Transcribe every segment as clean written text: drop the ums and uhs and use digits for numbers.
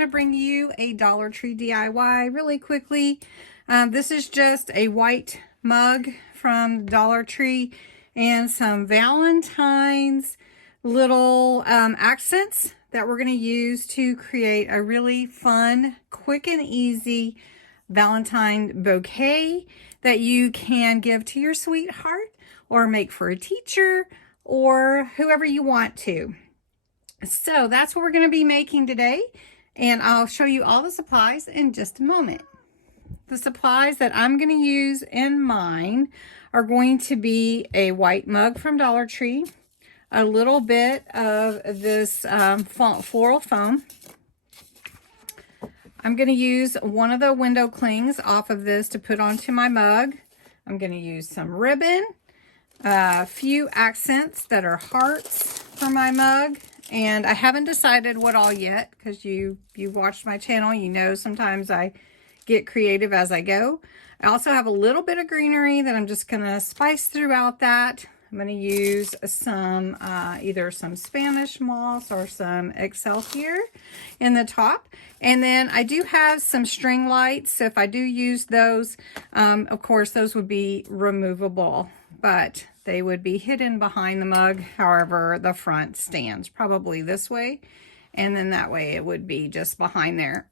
want to bring you a Dollar Tree DIY really quickly. This is just a white mug from Dollar Tree and some Valentines little accents that we're going to use to create a really fun, quick and easy Valentine bouquet that you can give to your sweetheart or make for a teacher or whoever you want to. So that's what we're going to be making today, and I'll show you all the supplies in just a moment. The supplies that I'm going to use in mine are going to be a white mug from Dollar Tree, a little bit of this floral foam. I'm going to use one of the window clings off of this to put onto my mug. I'm going to use some ribbon, a few accents that are hearts for my mug. And I haven't decided what all yet, because you watched my channel, you know sometimes I get creative as I go. I also have a little bit of greenery that I'm just going to spice throughout that. I'm going to use some, either some Spanish moss or some Excelsior in the top. And then I do have some string lights, so if I do use those, of course those would be removable, but they would be hidden behind the mug, however the front stands, probably this way. And then that way it would be just behind there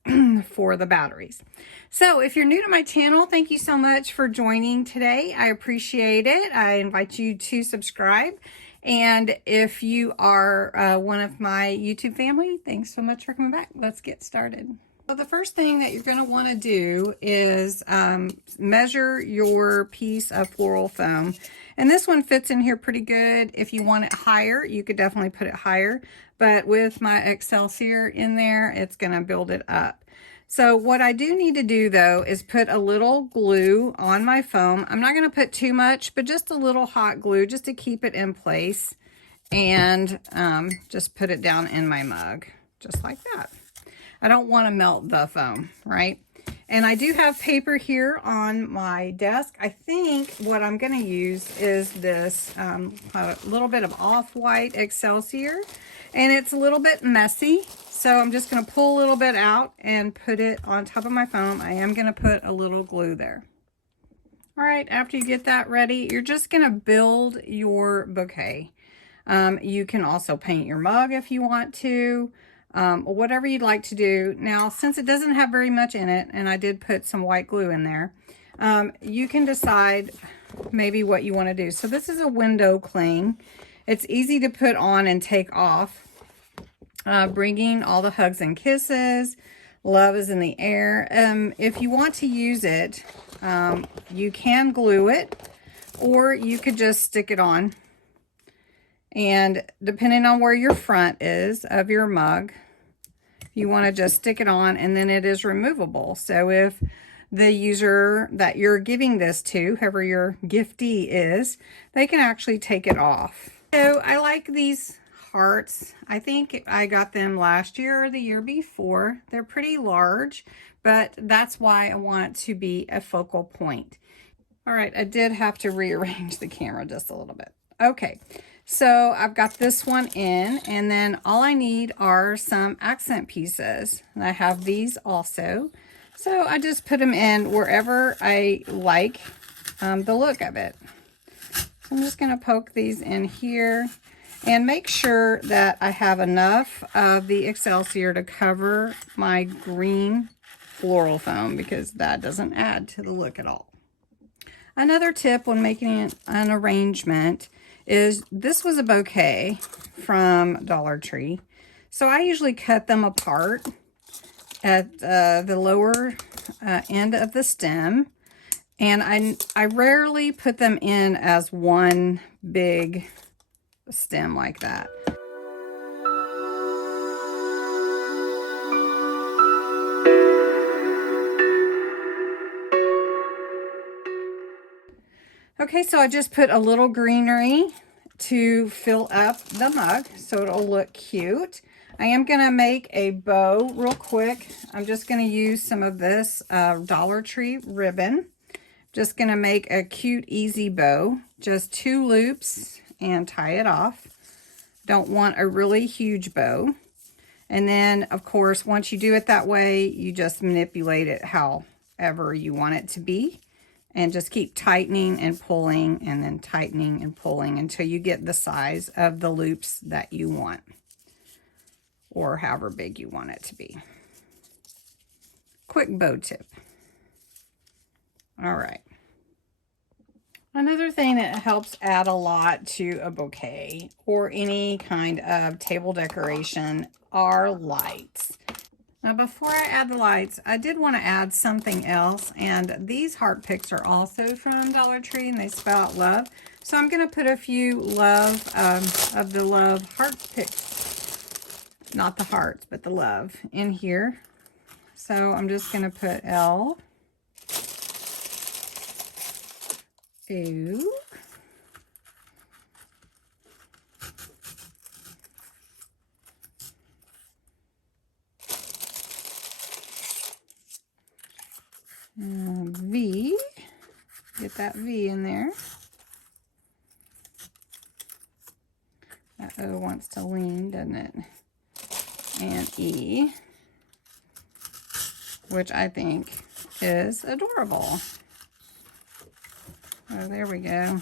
for the batteries. So if you're new to my channel, thank you so much for joining today. I appreciate it. I invite you to subscribe. And if you are one of my YouTube family, thanks so much for coming back. Let's get started. So the first thing that you're going to want to do is measure your piece of floral foam. And this one fits in here pretty good. If you want it higher, you could definitely put it higher. But with my Excelsior in there, it's going to build it up. So what I do need to do, though, is put a little glue on my foam. I'm not going to put too much, but just a little hot glue just to keep it in place. And just put it down in my mug, just like that. I don't want to melt the foam, right? And I do have paper here on my desk. I think what I'm going to use is this a little bit of off-white Excelsior. And it's a little bit messy, so I'm just going to pull a little bit out and put it on top of my foam. I am going to put a little glue there. All right, after you get that ready, you're just going to build your bouquet. You can also paint your mug if you want to. Whatever you'd like to do. Now, since it doesn't have very much in it, and I did put some white glue in there, you can decide maybe what you want to do. So this is a window cling. It's easy to put on and take off. Bringing all the hugs and kisses. Love is in the air. If you want to use it, you can glue it, or you could just stick it on. And depending on where your front is of your mug, you want to just stick it on, and then it is removable. So if the user that you're giving this to, whoever your giftee is, they can actually take it off. So I like these hearts. I think I got them last year or the year before. They're pretty large, but that's why I want to be a focal point. All right, I did have to rearrange the camera just a little bit. Okay. So I've got this one in, and then all I need are some accent pieces. And I have these also. So I just put them in wherever I like the look of it. So I'm just going to poke these in here and make sure that I have enough of the Excelsior to cover my green floral foam, because that doesn't add to the look at all. Another tip when making an arrangement is this was a bouquet from Dollar Tree. So I usually cut them apart at the lower end of the stem. And I rarely put them in as one big stem like that. Okay, so I just put a little greenery to fill up the mug so it'll look cute. I am going to make a bow real quick. I'm just going to use some of this Dollar Tree ribbon. Just going to make a cute, easy bow. Just 2 loops and tie it off. Don't want a really huge bow. And then, of course, once you do it that way, you just manipulate it however you want it to be. And just keep tightening and pulling and then tightening and pulling until you get the size of the loops that you want, or however big you want it to be. Quick bow tip. All right. Another thing that helps add a lot to a bouquet or any kind of table decoration are lights. Now, before I add the lights, I did want to add something else, and these heart picks are also from Dollar Tree, and they spell out love. So I'm going to put a few love, of the love heart picks, not the hearts, but the love in here. So I'm just going to put L, O, V, get that V in there. That O wants to lean, doesn't it? And E, which I think is adorable. Oh, there we go.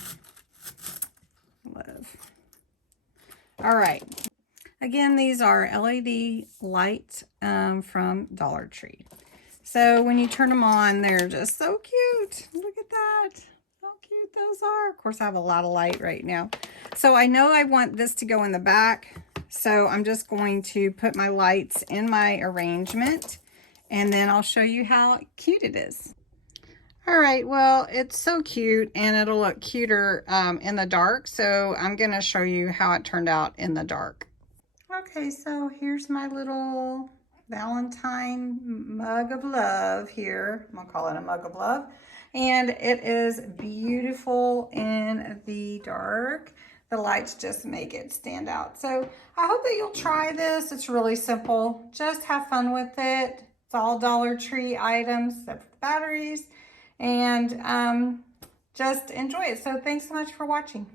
Love. All right. Again, these are LED lights from Dollar Tree. So when you turn them on, they're just so cute. Look at that. How cute those are. Of course, I have a lot of light right now. So I know I want this to go in the back. So I'm just going to put my lights in my arrangement, and then I'll show you how cute it is. All right, well, it's so cute, and it'll look cuter in the dark. So I'm going to show you how it turned out in the dark. Okay, so here's my little Valentine mug of love here. I'm gonna call it a mug of love. And it is beautiful in the dark. The lights just make it stand out. So I hope that you'll try this. It's really simple. Just have fun with it. It's all Dollar Tree items except for the batteries. And just enjoy it. So thanks so much for watching.